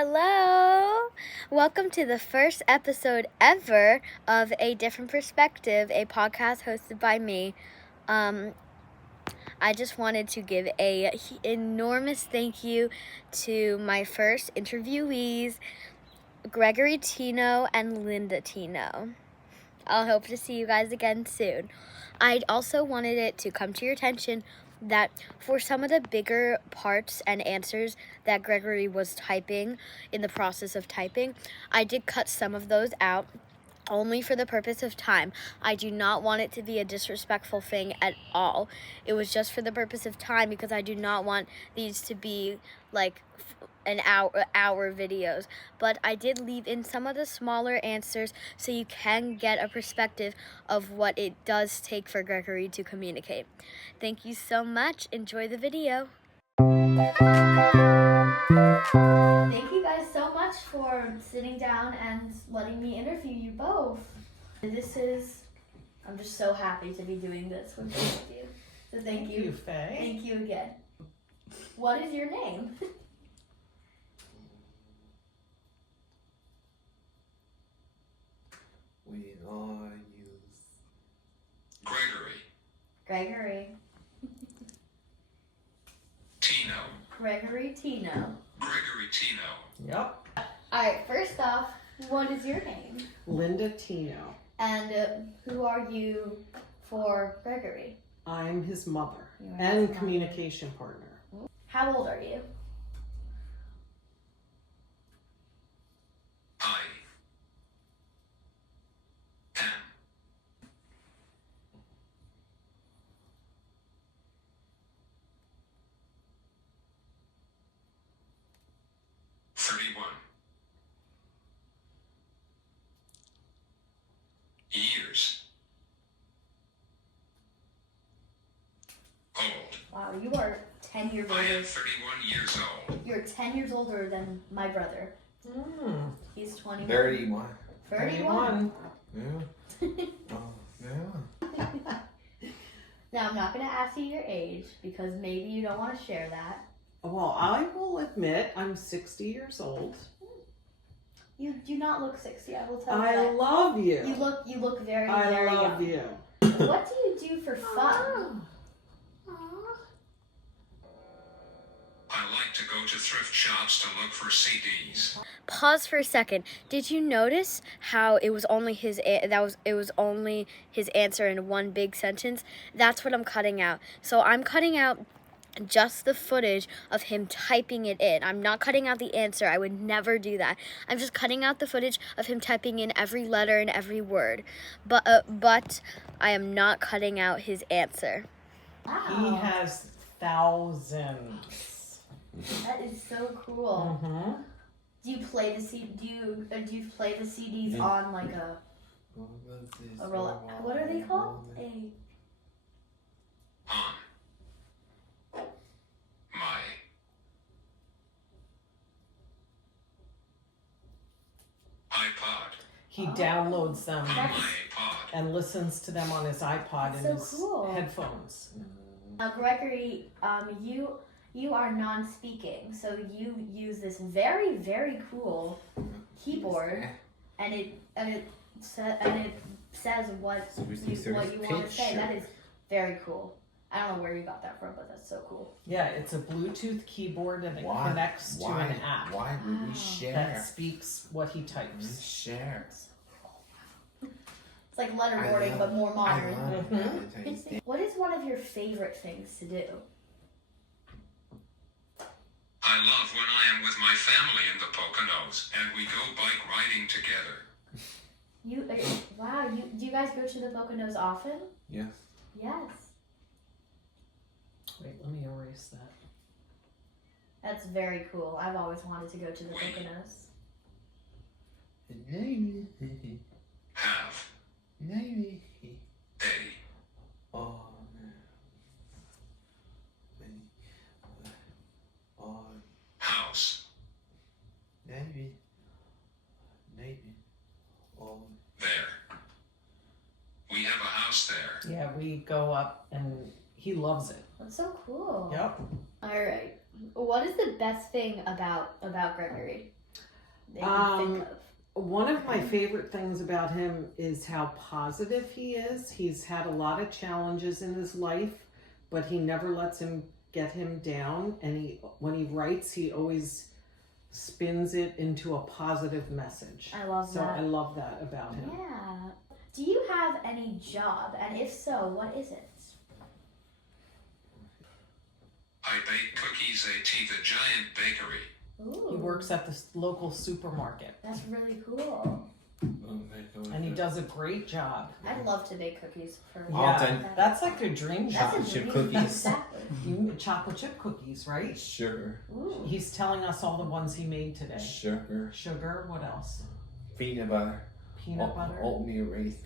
Hello! Welcome to the first episode ever of A Different Perspective, a podcast hosted by me. I just wanted to give a enormous thank you to my first interviewees, Gregory, Tino, and Linda Tino. I'll hope to see you guys again soon. I also wanted it to come to your attention that for some of the bigger parts and answers that Gregory was typing in the process of typing, I did cut some of those out only for the purpose of time. I do not want it to be a disrespectful thing at all. It was just for the purpose of time because I do not want these to be like an hour videos. But I did leave in some of the smaller answers so you can get a perspective of what it does take for Gregory to communicate. Thank you so much. Enjoy the video. Thank you guys so much for sitting down and letting me interview you both. I'm just so happy to be doing this with both of you. So thank you. Faye. Thank you again. What is your name? We all use Gregory. Tino. Gregory Tino. Yep. Alright, first off, what is your name? Linda Tino. And who are you for Gregory? I'm his mother You're and his mother. communication partner. How old are you? I am 31 years old. Wow, you are 10 years I am older. 31 years old. You're 10 years older than my brother. He's 21. 31. 31. Yeah. Oh, yeah. Now, I'm not going to ask you your age because maybe you don't want to share that. Well, I will admit I'm 60 years old. You do not look 60, I will tell you I that. love you. You look very, I very love young. you. What do you do for fun? I like to go to thrift shops to look for CDs. Pause for a second. Did you notice how it was only his answer in one big sentence? That's what I'm cutting out. So I'm cutting out just the footage of him typing it in. I'm not cutting out the answer. I would never do that. I'm just cutting out the footage of him typing in every letter and every word. But I am not cutting out his answer. Wow. He has thousands. That is so cool. Mm-hmm. Do you play the CDs on like a roll? What are they called? On my iPod. He downloads them On my iPod. and listens to them on his iPod and So his cool. headphones. Now, Gregory, you are non-speaking, so you use this very, very cool keyboard, and it says what you want to say. That is very cool. I don't know where you got that from, but that's so cool. Yeah, it's a Bluetooth keyboard and it connects to an app Why would we share? that speaks what he We types. share. It's like letterboarding, but more modern. Mhm. What is one of your favorite things to do? I love when I am with my family in the Poconos and we go bike riding together. Do you guys go to the Poconos often? Yes. Yes. Wait, let me erase that. That's very cool. I've always wanted to go to the Poconos. Have a house there. We have a house there. Yeah, we go up and he loves it. That's so cool. Yep. All right. What is the best thing about Gregory? that you think of? One of my favorite things about him is how positive he is. He's had a lot of challenges in his life, but he never lets him get him down. And when he writes, he always spins it into a positive message. I love So that. I love that about him. Yeah. Do you have any job? And if so, what is it? I bake cookies at the Giant Bakery. Ooh. He works at the local supermarket, That's really cool. and he does a great job. I'd love to bake cookies for Often. that. That's like a dream job. That's a Chip dream. cookies. Exactly. Chocolate chip cookies, right? Sugar. Ooh. He's telling us all the ones he made today. Sugar. Sugar, what else? Peanut butter. Peanut butter. Oatmeal raisins.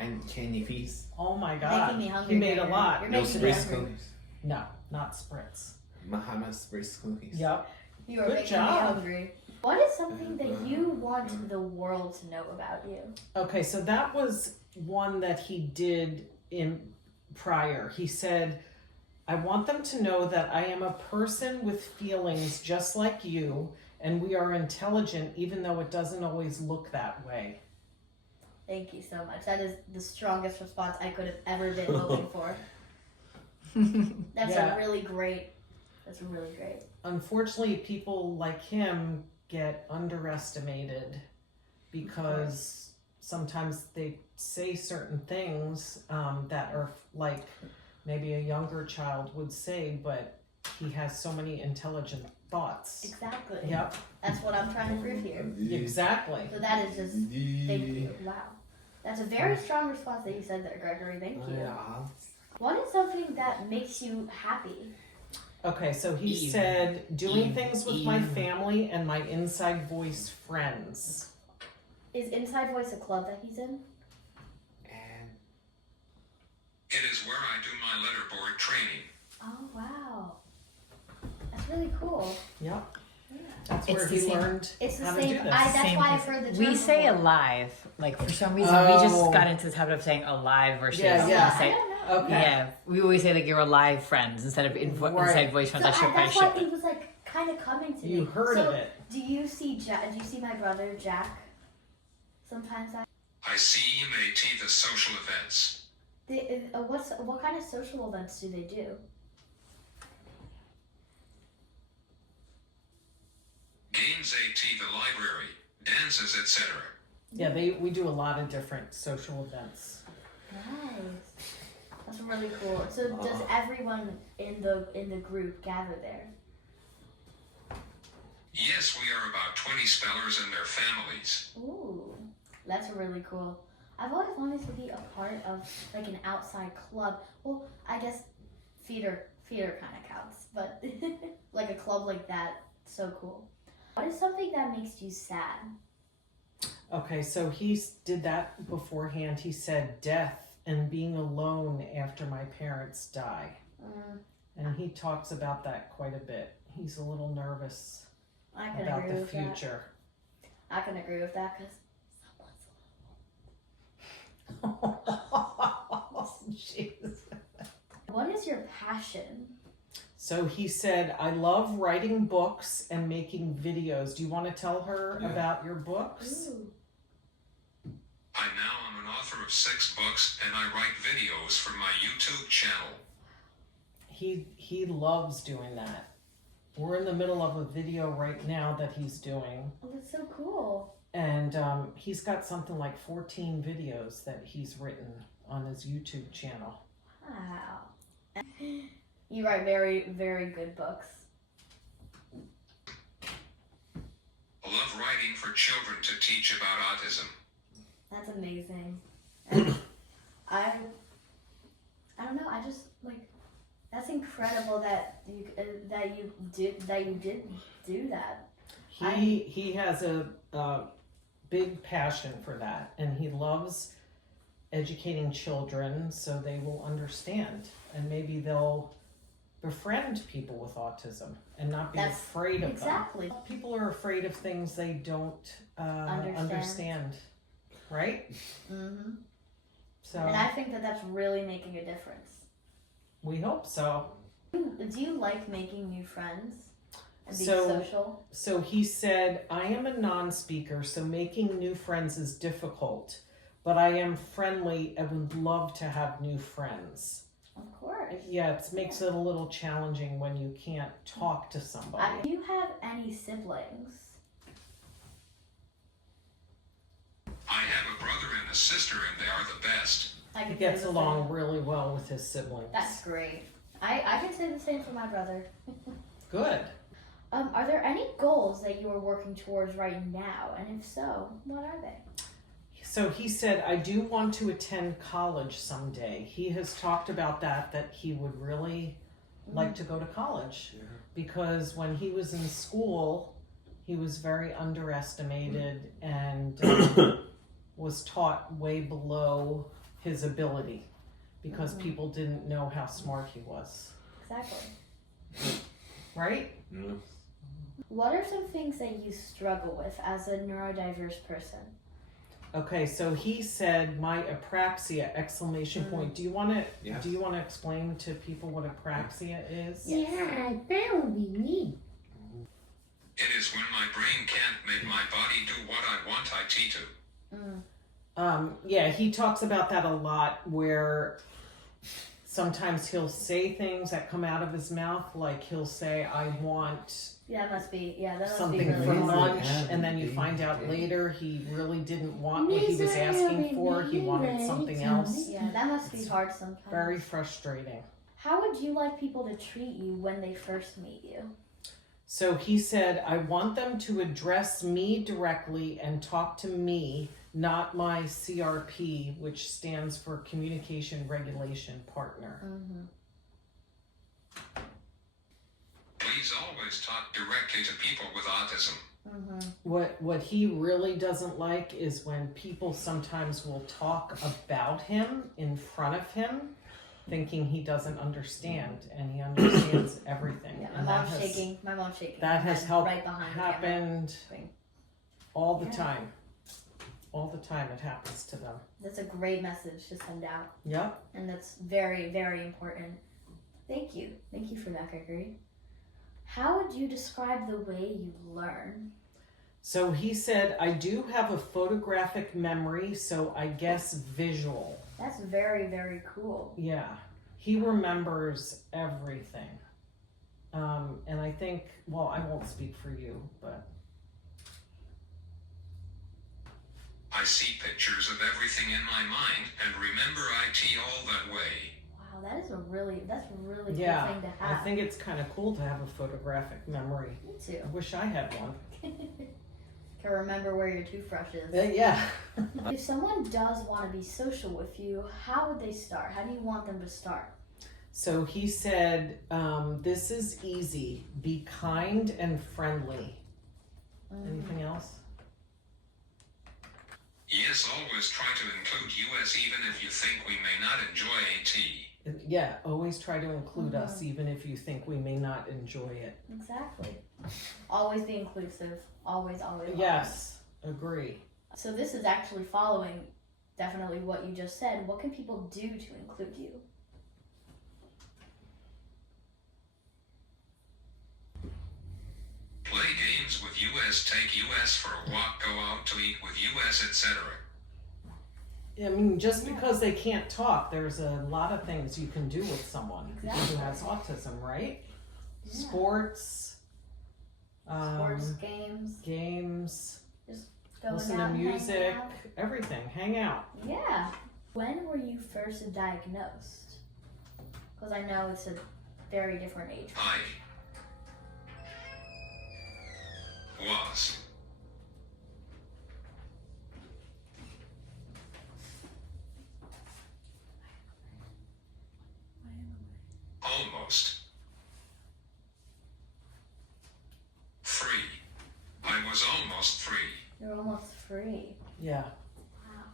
And candy peas. Oh my God. Making me hungry. He made a Gregory. lot. You're No making me spritz hungry. cookies. No, not spritz. Muhammad spritz cookies. Yep. You are Good making job. me hungry. What is something that you want the world to know about you? Okay, so that was one that he did in prior. He said, I want them to know that I am a person with feelings just like you, and we are intelligent even though it doesn't always look that way. Thank you so much. That is the strongest response I could have ever been hoping for. That's Yeah. a really great. That's really great. Unfortunately, people like him get underestimated because sometimes they say certain things that are like maybe a younger child would say, but he has so many intelligent thoughts. Exactly. Yep, That's what I'm trying to prove here. exactly. So that is just. Thank you. Wow. That's a very strong response that you said there, Gregory. Thank you. Yeah. What is something that makes you happy? Okay, so he Eve. said, doing Eve. things with my Eve. family and my inside voice friends. Is Inside Voice a club that he's in? And It is where I do my letterboard training. Oh wow, that's really cool. Yep. Yeah. That's It's where the he same- learned It's the how to same. do this. That's Same why I've thing. heard the term. We say before. alive. Like for some reason, we Oh. just got into this habit of saying alive versus Yeah, yeah. I say. don't know. Okay. Yeah, we always say like you're alive friends instead of Right. inside voice friends. So That's your that's why friendship. it was like kind of coming to me. You heard so of it. Do you see Do you see my brother Jack? Sometimes I see him at the social events. what kind of social events do they do? Games at the library. Dances, etc. Yeah, we do a lot of different social events. Nice. That's really cool. So does everyone in the group gather there? Yes, we are about 20 spellers and their families. Ooh, that's really cool. I've always wanted to be a part of like an outside club. Well, I guess theater kind of counts, but like a club like that, so cool. What is something that makes you sad? Okay, so he did that beforehand. He said death and being alone after my parents die. And he talks about that quite a bit. He's a little nervous I can about agree the with that. future. I can agree with that because Jeez. what is your passion? So he said, I love writing books and making videos. Do you want to tell her Yeah. about your books? Ooh. I now am an author of 6 books and I write videos for my YouTube channel. He loves doing that. We're in the middle of a video right now that he's doing. Oh, that's so cool. And he's got something like 14 videos that he's written on his YouTube channel. Wow. You write very, very good books. I love writing for children to teach about autism. That's amazing. And I don't know. I just like that's incredible that you did do that. He has a big passion for that, and he loves educating children so they will understand, and maybe they'll befriend people with autism and not be That's afraid of exactly. them. People are afraid of things they don't understand, right? Mm-hmm. So And I think that that's really making a difference. we hope so. Do you like making new friends? And be So- social. So he said, I am a non-speaker, so making new friends is difficult, but I am friendly and would love to have new friends. Of course. Yeah, it makes it a little challenging when you can't talk to somebody. Do you have any siblings? I have a brother and a sister, and they are the best. I He can gets say the along same. really well with his siblings. That's great. I can say the same for my brother. Good. Are there any goals that you are working towards right now? And if so, what are they? So he said, I do want to attend college someday. He has talked about that he would really like to go to college. Yeah. Because when he was in school, he was very underestimated and was taught way below his ability because people didn't know how smart he was. Exactly. Right? Yeah. What are some things that you struggle with as a neurodiverse person? Okay, so he said my apraxia exclamation point. Do you want to Yes. do you want to explain to people what apraxia is? Yeah, that would be me. It is when my brain can't make my body do what I want IT to. Yeah, he talks about that a lot where sometimes he'll say things that come out of his mouth, like he'll say, I want Yeah, that must be something really for Amazing. lunch, Yeah, and then you indeed. find out later he really didn't want what he was asking for, he wanted something else. Yeah, that must be hard sometimes. Very frustrating. How would you like people to treat you when they first meet you? So he said, I want them to address me directly and talk to me, not my CRP, which stands for Communication Regulation Partner. Please always talk directly to people with autism. What he really doesn't like is when people sometimes will talk about him in front of him, thinking he doesn't understand, and he understands everything. Yeah, And my mom's shaking. My mom's shaking. That has And helped right behind the camera. happened Thing. all the Yeah. time. All the time it happens to them. That's a great message to send out, Yep. and that's very, very important. Thank you. Thank you for that, Gregory. How would you describe the way you learn? So he said, I do have a photographic memory, so I guess visual. That's very, very cool. Yeah. He remembers everything. And I think, well, I won't speak for you, but I see pictures of everything in my mind and remember IT all that way. Wow, that's a really cool yeah, thing to I have. think it's kind of cool to have a photographic memory. Me too. I wish I had one. Can remember where your toothbrush is. Yeah. If someone does want to be social with you, how would they start? How do you want them to start? So he said, this is easy. Be kind and friendly. Anything else? Yes, always try to include US even if you think we may not enjoy AT. Yeah, always try to include us, even if you think we may not enjoy it. Exactly. Always be inclusive. Always, always. Yes, agree. So this is actually following definitely what you just said. What can people do to include you? Play games with US, take US for a walk, go out to eat with US, etc. I mean, just because they can't talk, there's a lot of things you can do with someone Exactly. who has autism, right? Yeah. Sports, Sports, games, games, going listen out to and music, hanging out. everything. Hang out. Yeah. When were you first diagnosed? Because I know it's a very different age. I was. Almost. 3. I was almost 3. You're almost 3. Yeah. Wow.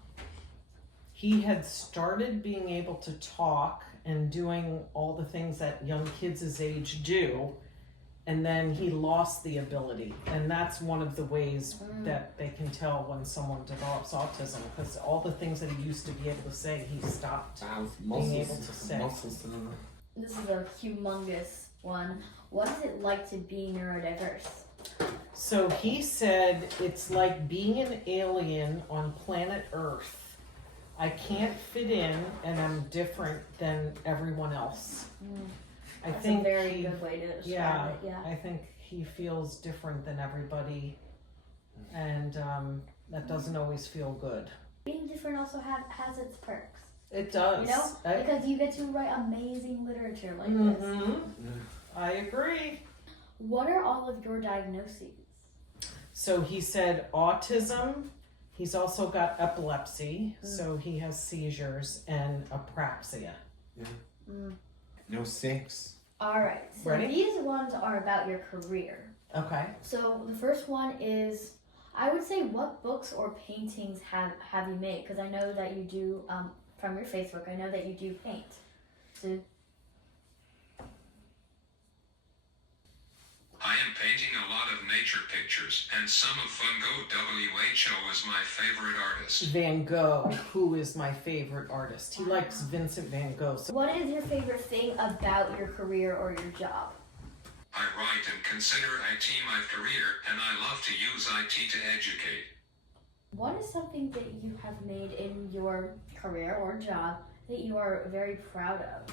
He had started being able to talk and doing all the things that young kids his age do, and then he lost the ability. And that's one of the ways that they can tell when someone develops autism, because all the things that he used to be able to say, he stopped. Sounds Being able to say. muscles. This is a humongous one. What is it like to be neurodiverse? So he said it's like being an alien on planet Earth. I can't fit in and I'm different than everyone else. I That's think a very he, good way to describe yeah, it. Yeah. I think he feels different than everybody, and that doesn't always feel good. Being different also has its perks. It does. You know, because you get to write amazing literature like this. Mhm. I agree. What are all of your diagnoses? So he said autism. He's also got epilepsy, so he has seizures and apraxia. No 6. All right. So Ready? these ones are about your career. Okay. So the first one is, I would say, what books or paintings have you made? Because I know that you do, from your Facebook, I know that you do paint. So I am painting a lot of nature pictures, and some of Van Gogh WHO is my favorite artist. Van Gogh, who is my favorite artist. He likes Vincent Van Gogh. So what is your favorite thing about your career or your job? I write and consider IT my career, and I love to use IT to educate. What is something that you have made in your career or job that you are very proud of?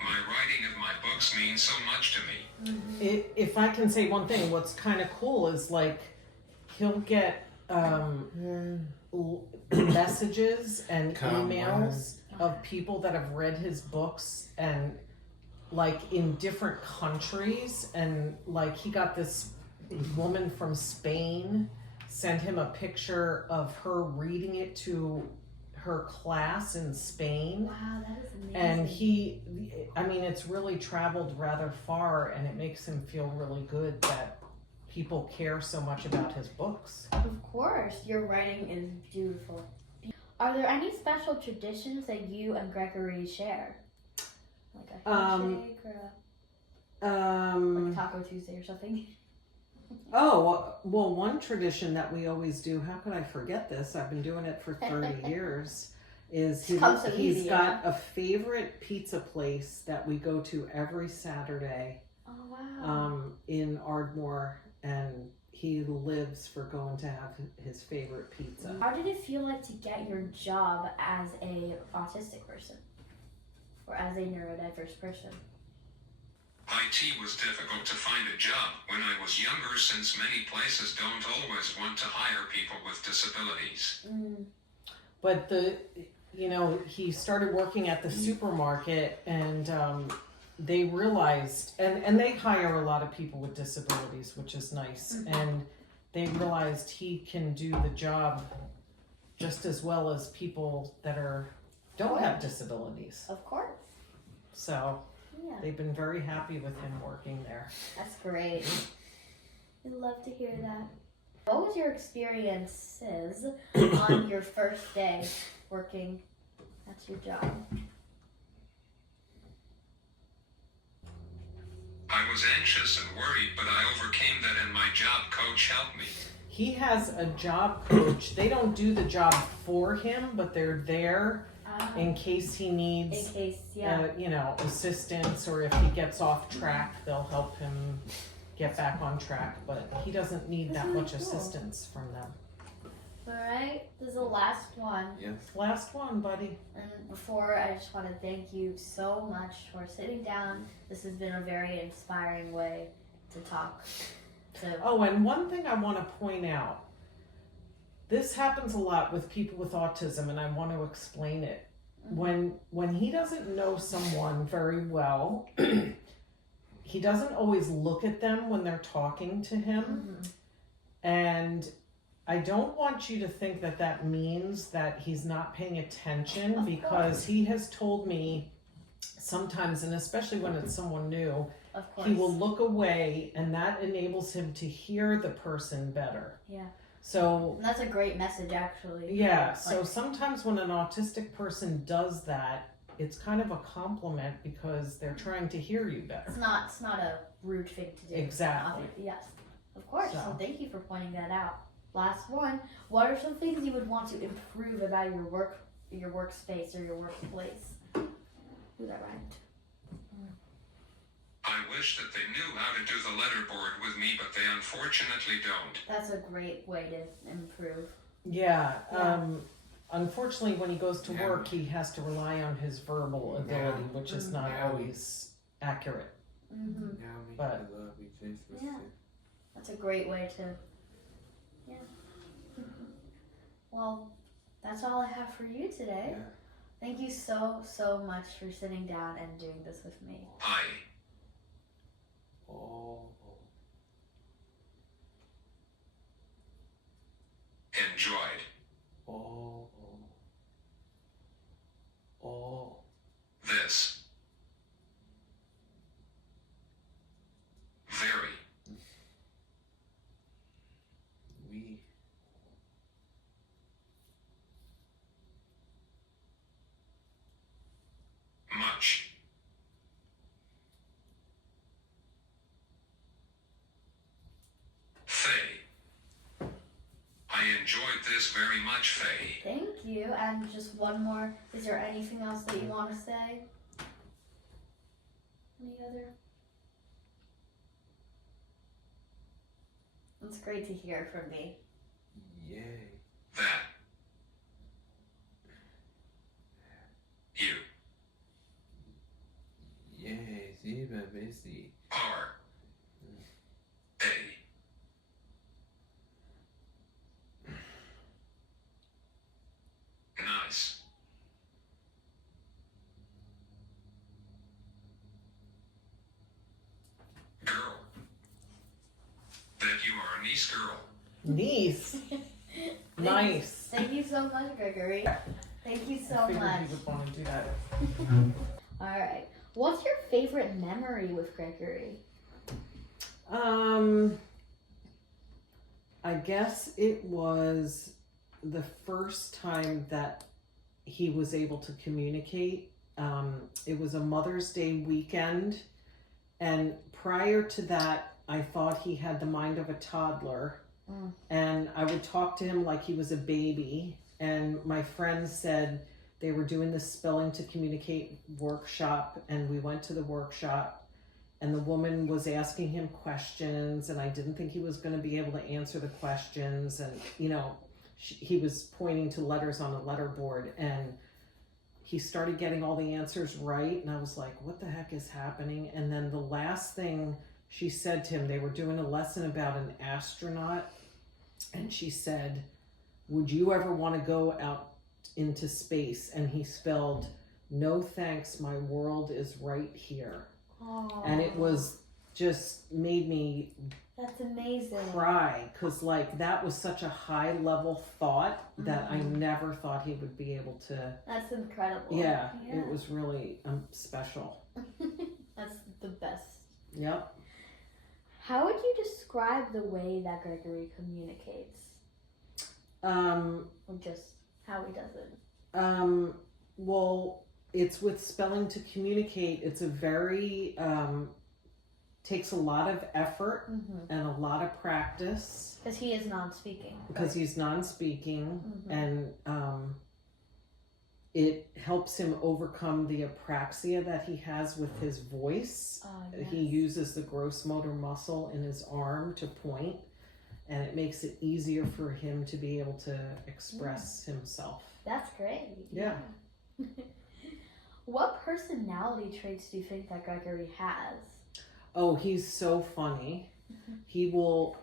My writing of my books means so much to me. if I can say one thing, what's kind of cool is like he'll get messages and emails of people that have read his books and like in different countries, and like he got this woman from Spain sent him a picture of her reading it to her class in Spain. Wow, that is amazing. And it's really traveled rather far, and it makes him feel really good that people care so much about his books. Of course, your writing is beautiful. Are there any special traditions that you and Gregory share? Like a handshake or like Taco Tuesday or something? Oh, well, one tradition that we always do, how could I forget this? I've been doing it for 30 years, is he's got a favorite pizza place that we go to every Saturday Oh, wow. in Ardmore, and he lives for going to have his favorite pizza. How did it feel like to get your job as a autistic person? Or as a neurodiverse person? IT was difficult to find a job when I was younger, since many places don't always want to hire people with disabilities. But he started working at the supermarket, and they realized, and they hire a lot of people with disabilities, which is nice. And they realized he can do the job just as well as people that don't have disabilities. Of course. So Yeah, they've been very happy with him working there. that's great. I'd love to hear that. What was your experiences on your first day working at your job? I was anxious and worried, but I overcame that, and my job coach helped me. He has a job coach. They don't do the job for him, but they're there in case he needs, assistance, or if he gets off track, they'll help him get back on track. But he doesn't need That's that really much cool. assistance from them. Alright, this is the last one. Yes. Last one, buddy. And before, I just want to thank you so much for sitting down. This has been a very inspiring way to talk. So, Oh, and one thing I want to point out. This happens a lot with people with autism, and I want to explain it. When he doesn't know someone very well, he doesn't always look at them when they're talking to him. And I don't want you to think that that means that he's not paying attention, Of because course. he has told me sometimes, and especially when it's someone new, of course. he will look away, and that enables him to hear the person better. Yeah. So, And that's a great message, actually. yeah, so Like- sometimes when an autistic person does that, it's kind of a compliment because they're trying to hear you better. It's not a rude thing to do. Exactly. Yes. Of course. So So. thank you for pointing that out. Last one. What are some things you would want to improve about your workspace or your workplace? Ooh, that rhymed. I wish that they knew how to do the letterboard with me, but they unfortunately don't. That's a great way to improve. Yeah. Yeah. Unfortunately, when he goes to Yeah. work, he has to rely on his verbal ability, which is not Yeah. always accurate. Mm-hmm. Yeah, we But- have a lot of things with Yeah. it. That's a great way to. Yeah. Well, that's all I have for you today. Yeah. Thank you so much for sitting down and doing this with me. I Oh. enjoyed Oh. Oh. this very We. much. Faye. I enjoyed this very much, Faye. Thank you. And just one more. Is there anything else that you want to say? Any other? It's great to hear from me. Yay. That you Yay. Sieben busy. are a nice girl. That you are a nice girl. Niece. Nice. Thank you so much, Gregory. Thank you so I figured much. he would want to do that. All right. What's your favorite memory with Gregory? I guess it was the first time that he was able to communicate. It was a Mother's Day weekend, and prior to that, I thought he had the mind of a toddler. And I would talk to him like he was a baby. And my friends said they were doing this spelling to communicate workshop, and we went to the workshop, and the woman was asking him questions, and I didn't think he was going to be able to answer the questions. And he was pointing to letters on a letterboard, and he started getting all the answers right, and I was like, what the heck is happening? And then the last thing she said to him, they were doing a lesson about an astronaut, and she said, would you ever want to go out into space? And he spelled, no thanks, my world is right here. Oh, And it was just made me that's amazing. cry, because that was such a high level thought that I never thought he would be able to. That's incredible. Yeah. It was really special. That's the best. Yep. How would you describe the way that Gregory communicates? Or just how he does it? Well, it's with spelling to communicate. It's a very takes a lot of effort and a lot of practice Because he is non-speaking. because he's non-speaking, and it helps him overcome the apraxia that he has with his voice. Yes. He uses the gross motor muscle in his arm to point, and it makes it easier for him to be able to express himself. That's great. Yeah. What personality traits do you think that Gregory has? Oh, he's so funny. He will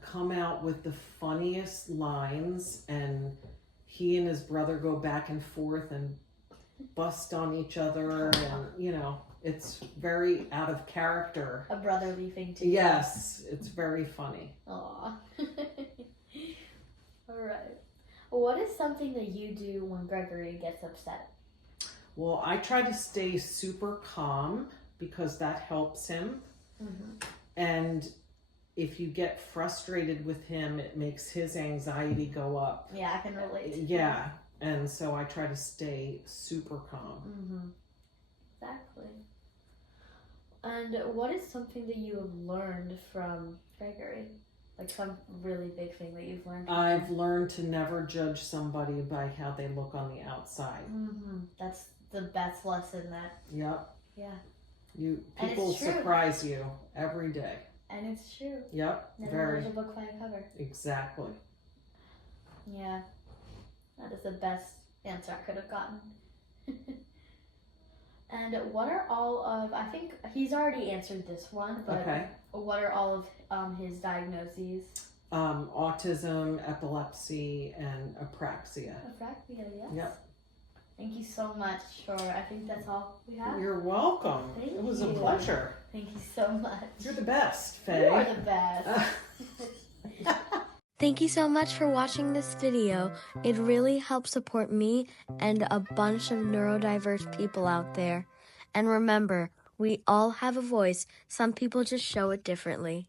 come out with the funniest lines, and he and his brother go back and forth and bust on each other, and it's very out of character. A brotherly thing to do. Yes, it's very funny. Aw. Alright. What is something that you do when Gregory gets upset? Well, I try to stay super calm because that helps him. And if you get frustrated with him, it makes his anxiety go up. Yeah, I can relate to Yeah, and so I try to stay super calm. Exactly. And what is something that you have learned from Gregory? Like some really big thing that you've learned from I've him? learned to never judge somebody by how they look on the outside. That's the best lesson that, Yep. yeah. You And people it's true. surprise you every day. And it's true. Yep, Never very judge a book by a cover. exactly. Yeah, that is the best answer I could have gotten. And what are all of, I think he's already answered this one, but Okay. what are all of his diagnoses? Autism, epilepsy, and apraxia. Apraxia, yes. Yep. Thank you so much for, I think that's all we have. You're welcome. Thank It was you. a pleasure. Thank you so much. You're the best, You Faye. are the best. Thank you so much for watching this video. It really helps support me and a bunch of neurodiverse people out there. And remember, we all have a voice. Some people just show it differently.